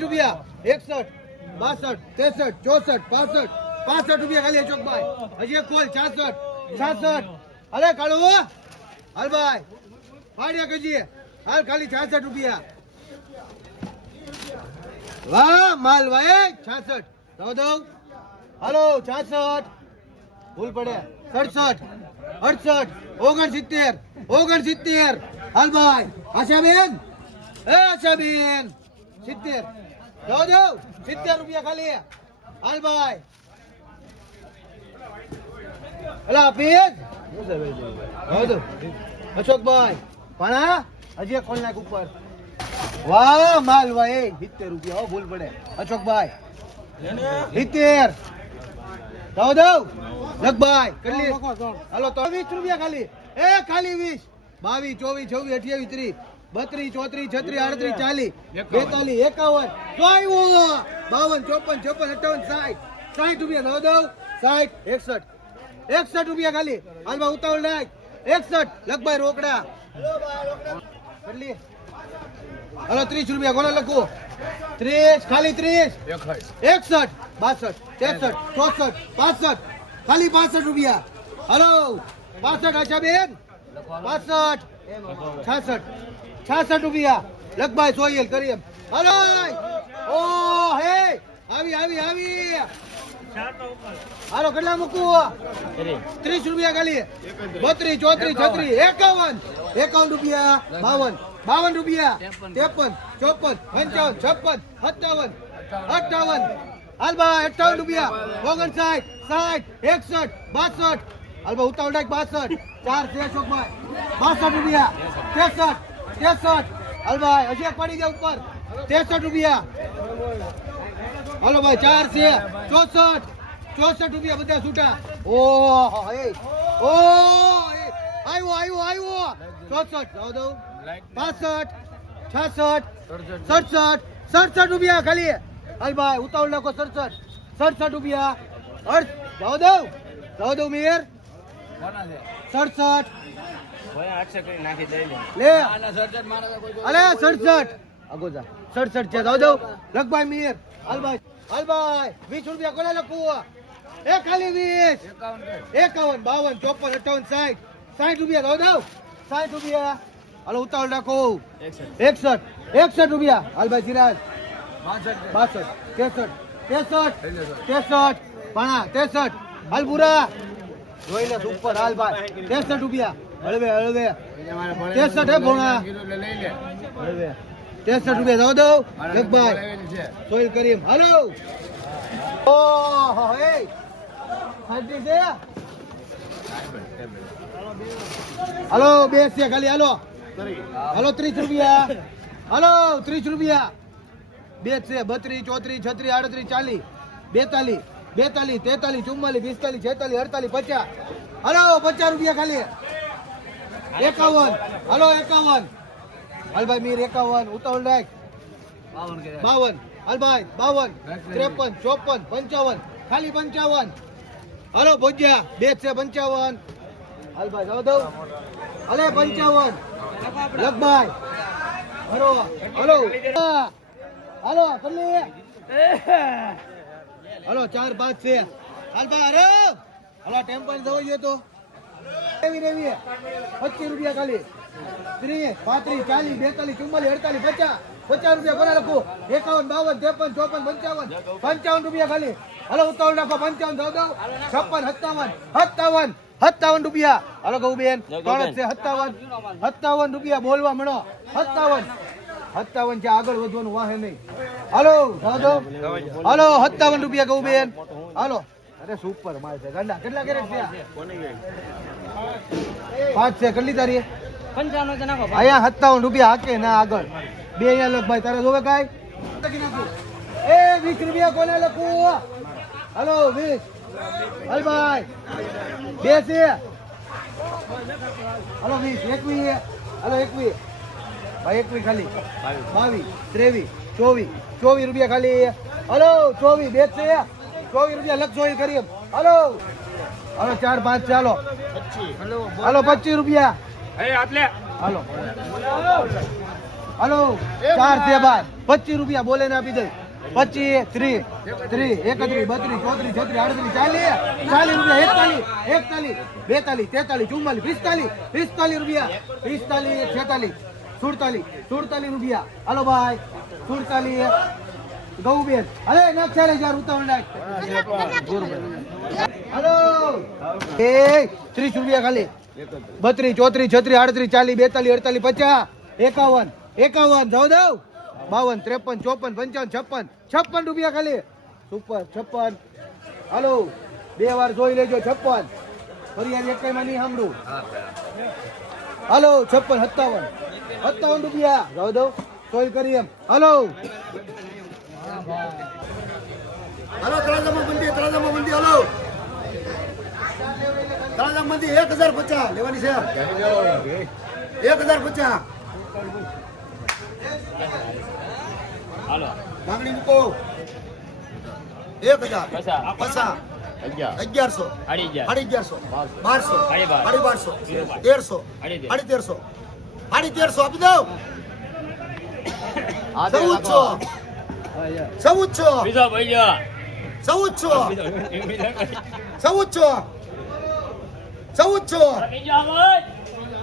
રૂપિયા 61 62 63 64 65 રૂપિયા ખાલી અશોકભાઈ હજી એક કોલ 66 66 અરે કાળુ હાલ ભાઈ પાડ્યા કજીએ હાલ ખાલી 66 રૂપિયા વાહ માલ ભાઈ 66 દો હાલો 66 ભૂલ પડે 67 68 69 હાલ ભાઈ આશાબેન એ આશાબેન 70 દો 70 રૂપિયા ખાલી હાલ ભાઈ અલા પેજ દો અશોકભાઈ પણ હજી કોલ નાખ ઉપર વાહ માલ ભાઈ 70 રૂપિયા ભૂલ પડે અશોકભાઈ 70 દો લગભાઈ કરી હાલો તો 20 રૂપિયા ખાલી એ ખાલી 20 22 24 26 28 30 32 33 34 35 40 51 52 54 55 56 57 58 60 રૂપિયા દો 60 61 રૂપિયા ખાલી હાલમાં ઉતાવળ નાખ 61 લગભાઈ રોકડા કેટલી હાલો 30 રૂપિયા કોને લખું 30 ખાલી 30 61 62 63 64 65 ખાલી 65 રૂપિયા હાલો 65 આશાબેન 65 66 66 રૂપિયા લગભાઈ સોયલ કરી એમ હાલો ઓ હે આવી હાલો કેટલા મૂકવું 30 રૂપિયા ખાલી 32 34 36 51 રૂપિયા 52 રૂપિયા 53 54 55 56 57 58 હાલ ભાઈ 58 રૂપિયા 59 60 61 62 હાલ ભાઈ ઉતાવળ નાખ 62 4 છે અશોકભાઈ 62 રૂપિયા 63 હાલ ભાઈ હજી પડી ગયા ઉપર 63 રૂપિયા હાલો ભાઈ 4 છે 64 રૂપિયા બધા છૂટા ઓહો આવ્યો 64 દો 65 66 67 67 રૂપિયા ખાલી હાલ ભાઈ ઉતાવળ નાખો 67 રૂપિયા દો મીર 67 લે અરે 67 આગોજા 67 છે દો લગભાઈ મીર હાલ ભાઈ 20 રૂપિયા કોને લખવું એ ખાલી 20 51 52 54 58 60 રૂપિયા દો 60 રૂપિયા હાલો ઉતાવળ રાખો 61 રૂપિયા હાલ ભાઈ સિરાજ 62 63 63 હાલ પૂરા જોઈ લે ઉપર હાલ ભાઈ 63 રૂપિયા હળવે 63 હે ભોણા હળવે 63 રૂપિયા દો જગભાઈ સોઈલ કરીમ હાલો ઓહો એ સાજી છે હાલો બે છે ખાલી હાલો 30 રૂપિયા હાલો 30 રૂપિયા બે છે 32 34 36 38 40 42 43 44 45 46 47 48 50 હાલો 50 રૂપિયા ખાલી 51 હાલો 51 હાલ ભાઈ મીર 51 ઉતાવળ રાખ 52 હાલ ભાઈ 52 53 54 55 ખાલી 55 હાલો ભોજ્યા બે છે 55 હાલ ભાઈ જાવ દો હાલે 55 લગભાઈ હાલો કલ્લી હાલો 4 5 છે હાલ ભાઈ અરે હાલો ટેમ્પો જવો જોઈએ તો એવી 25 રૂપિયા ખાલી 30 35 40 42 44 45 50 રૂપિયા કોના લખું 51 52 53 54 55 55 રૂપિયા ખાલી હાલો ઉતાવળ નાખો 55 દો 56 57 રૂપિયા હાલો કહું બેન 3 છે 57 રૂપિયા બોલવા મળો 57 છે આગળ વધવાનું વાહે નહીં હાલો દો હાલો 57 રૂપિયા કહું બેન હાલો અરે સુપર માલ છે ગંડા કેટલા કેરેટ છે 5 છે કેટલી તારી 55 નાખો અહીંયા 57 રૂપિયા હાકે ના આગળ બે અહીંયા લખ ભાઈ તારે જોવે કાઈ એ 20 રૂપિયા કોને લખું હાલો 20 હાલ ભાઈ બે છે હાલો 20 21 હાલો 21 ભાઈ 21 ખાલી 22 23 24 રૂપિયા ખાલી હાલો 24 બે છે 24 રૂપિયા લખ જોઈ કરી હાલો 4 5 ચાલો હાલો 25 રૂપિયા હાલો હાલો 4 છે ભાઈ 25 રૂપિયા બોલે ને આપી દે 25 30 31 32 34 36 38 40 40 રૂપિયા 41 42 43 44 રૂપિયા 45 46 47 રૂપિયા હાલો ભાઈ 47 ગૌબેન અરે નાખ 4000 ઉતાવળ નાખ હાલો એ 30 રૂપિયા ખાલી 32 34 36 38 40 42 43 45 51 જાવ દઉં 52 53 54 55 56 રૂપિયા ખાલી સુપર 56 હાલો 2 વાર જોઈ લેજો 56 ફરિયાદ એક માં નહીં સાંભળું હાલો 56 57 રૂપિયા જાવ દઉં સોય કરી એમ હાલો તળાજામાં બંધી હાલો તળાજામાં બંધી 1050 લેવાની છે 1050 હાલો માંગણી મૂકો 1000 50 1100 1150 1200 1300 1300 આપી દો 1400 બીજો ભાઈઓ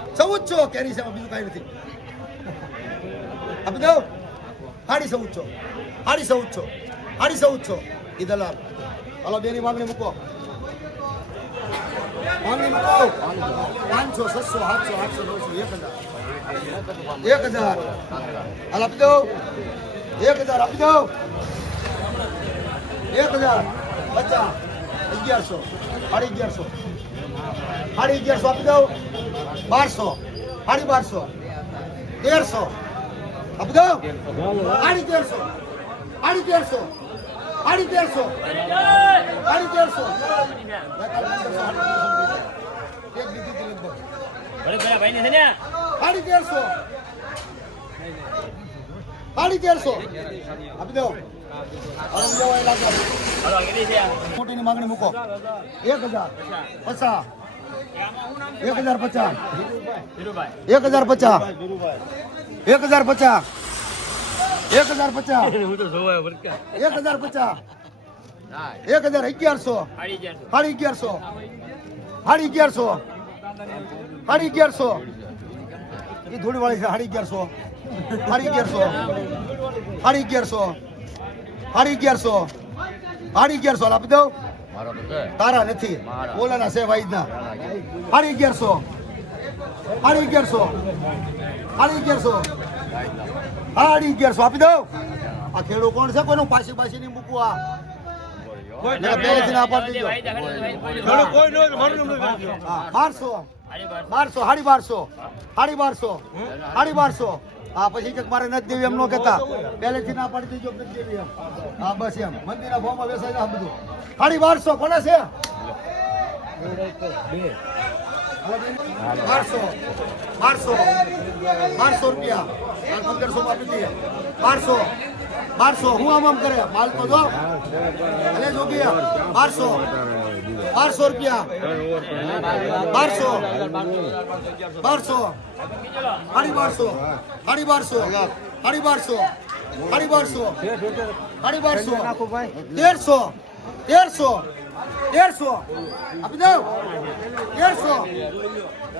1400 કેરી છે બીજું કઈ નથી આપી દો 1400 ઈ દલાલ હાલો બેની માંગણી મૂકો 500 600 700 800 900 1000 હાલ આપી દો 1000 આપી દો 1000 50 1100 1150 આપી દો 1200 1250 1300 આપી દો 1300 બરાબર ભાઈ ને છે ને 1300 આપી દો મોટીની માંગણી મૂકો 1000 50 1050 1050 એ થોડી વાળી છે 1100 આપી દો તારા નથી ઓલાના છે ભાઈ ના 1100 આપી દો આ ખેડૂ કોણ છે કોઈનું પાછી નહીં મૂકવા પહેલેથી ના પાડી દીધો 1200 હા પછી કે મારે નથી દેવી એમ નો કહેતા પહેલેથી ના પાડી દીધો નથી દેવી એમ હા બસ એમ મંદિરના ભાવમાં વેચાય આ બધું 1250 કોને છે 1200 રૂપિયા 1500 આપી દઈએ 1200 હું આમ કરે માલ તો જો અલે જોગી 1200 રૂપિયા 1200 1300 આપી દો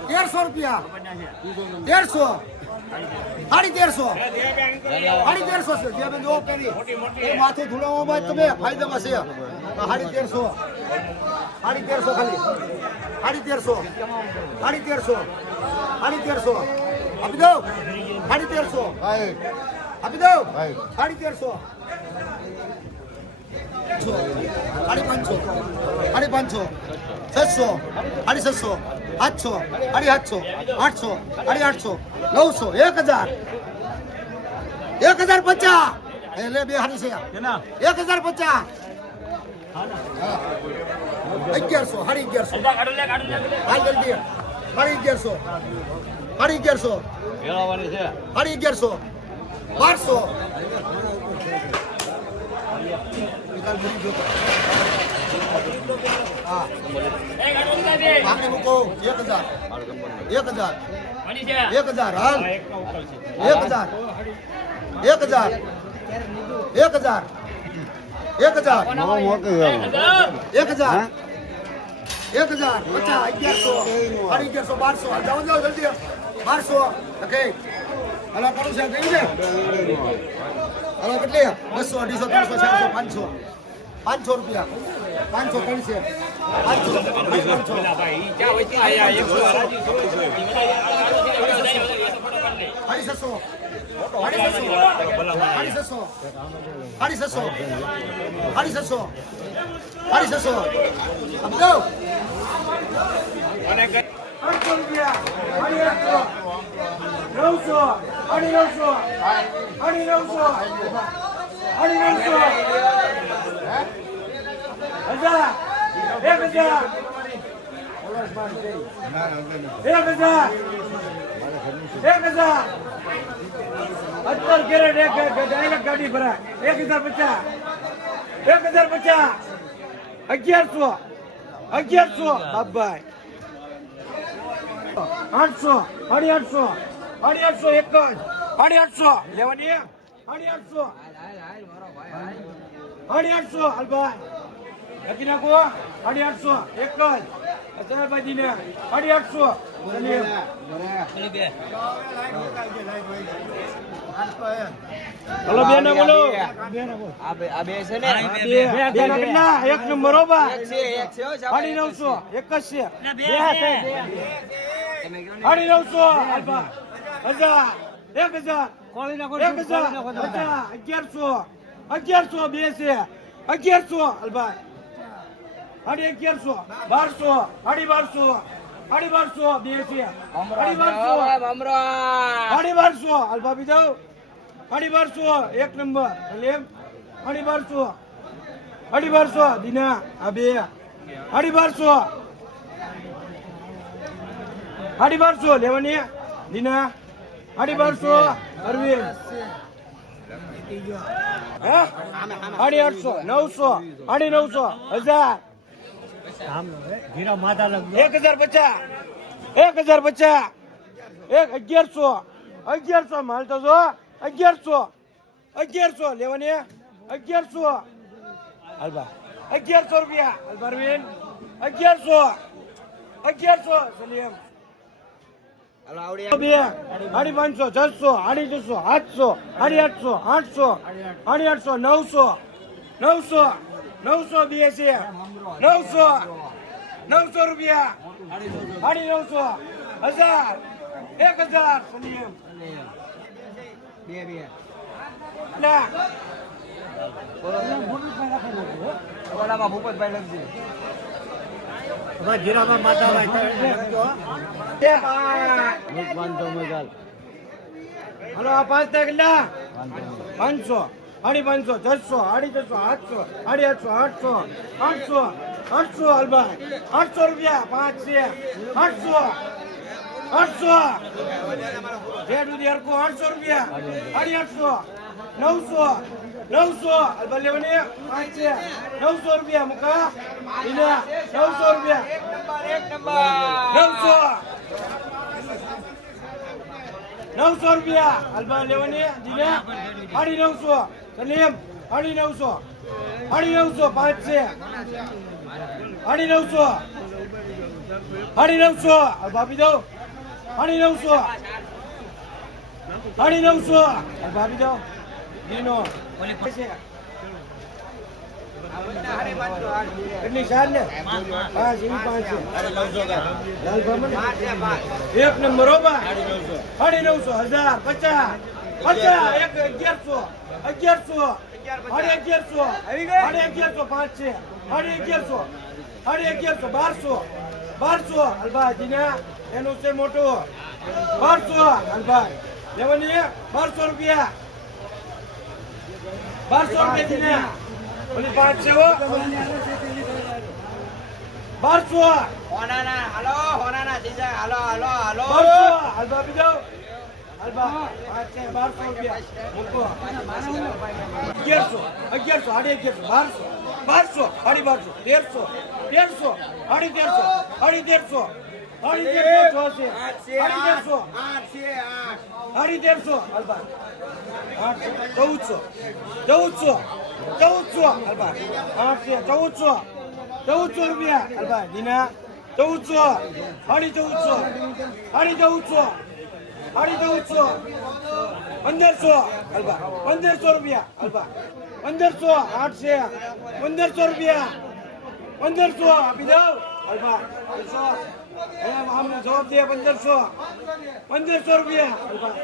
1300 રૂપિયા 1300 માથું ધોળાવવા તમે ફાયદામાં છે 1350 ખાલી 1350 આપી દો 1350 આપી દો 1350 550 600 700 800 800 900 1050 લે બે હારી છે 1050 1100 હાલ કરી દે 1100 1200 આને મૂકો 1000 હાલ 1000 1000 1000 1000 1000 50 1100 1200 જાઓ જાઓ જલ્દી 1200 ઓકે હલા કરું છે કઈ છે હલા કેટલી 200 250 300 400 500 500 રૂપિયા 500 કઈ છે 500 ભાઈ ક્યાં હોય ત્યાં આયા 100 અત્તર કેરેટ એક ડાયરેક્ટ ગાડી ભરાય 1050 1100 બાબાઈ 800 850 850 એક જ 850 લેવાની 850 850 હાલભાઈ લખી નાખો 850 એક જ અસરબાજીને 850 ચલીએ હલો બે ના બોલો આ બે છે ને બે ના કેટલા એક નંબર હો બા 950 એક જ છે 950 હાલભા 1000 કોળી નાખો 1100 બે છે 1100 હાલભા 1100 1200 1200 બે છે 1200 હાલ ભાભી જાઓ 1200 એક નંબર લેમ 1200 દીના આ બે 1200 લેવાની દીના 1200 અરવિંદ 850 900 950 1000 1100 માલ તો જો 1100 લેવાની 1100 હાલબા 1100 રૂપિયા અરવિંદ 1100 સલીમ બે 550 600 700 800 800 900 બે છે 900 રૂપિયા 900 1000 સલીમ ના ઓલામાં ભૂપતભાઈ લખજે જીરામાં માતા હલો આ 5 કેટલા 500 550 600 850 700 800 હલભાઈ 800 રૂપિયા 5 છે 800 જેડ સુધી હરકો 800 રૂપિયા 850 900 હલભાઈ લેવાની 5 છે 900 રૂપિયા મુકા 900 રૂપિયા 900 રૂપિયા હલભાઈ લેવાની દીના 950 સલીમ 950 5 છે 950 ભાભી દો 900 ભાભી દો દીનો કેટલી 4 ને 5 એવી 5 છે લાલ ભામણ એક નંબર હો બા 950 1000 50 1100 5 છે 1100 1200 હલભાઈ જીના એનું છે મોટું 1200 હલભાઈ લેવાની 1200 રૂપિયા 1200 રૂપિયા જીના ઓલી 5 છે હો 1200 હોનાના જીજા હાલો હલભા બીજો હલભા 5 છે 1200 રૂપિયા મૂકો 1100 1200 1200 1300 1300 1300 સાડી 1300 સાડી 1300 હલબા 1400 હલબા 1400 રૂપિયા હલબા દીના 1400 સાડી 1400 1500 હલબા 1500 રૂપિયા હલબા 1500 1500 રૂપિયા 1500 આપી દો હલબા 1500 આમ જવાબ દે 1500 રૂપિયા હલબા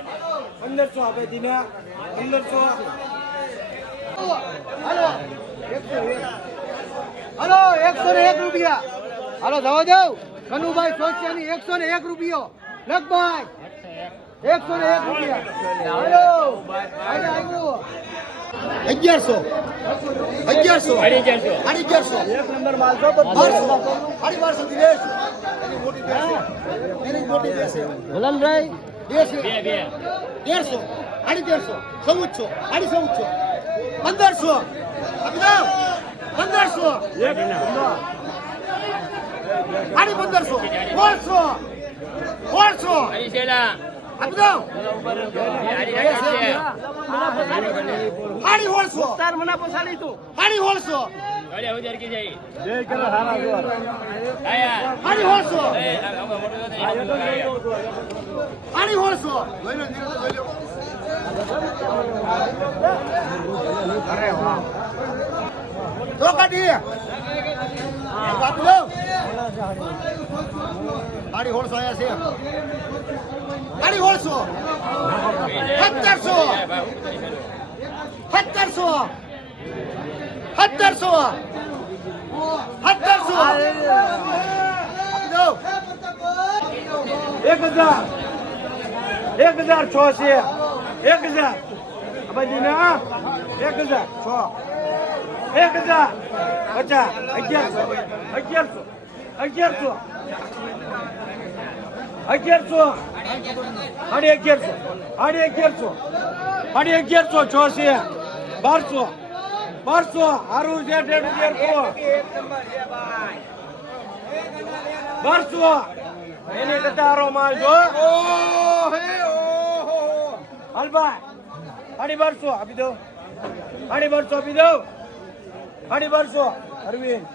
1500 આપે દીના 1500 હાલો 101 રૂપિયા હાલો જવા દઉં કનુભાઈ સોસિયાની 101 રૂપિયો લખભાઈ 101 રૂપિયા હાલો આવ્યું 1100 એક નંબર માલ છો 1200 દિનેશ એની મોટી દેશે ભલનભાઈ દેશે 150 1400 1400 1500 આપી દો 1500 આડી 1500 400 આપી દો આડી 400 તાર મને પોસાડી તું આડી 400 આડી 400 આડી 400 અરે વાહ તો કાઢી આપી દો આડી 400 આયા છે આડી 400 1700 1200 હારું છે 1200 એની કતારો માલ જો હલભાઈ 1250 આપી દો 1250 આપી દો 1250 અરવિંદ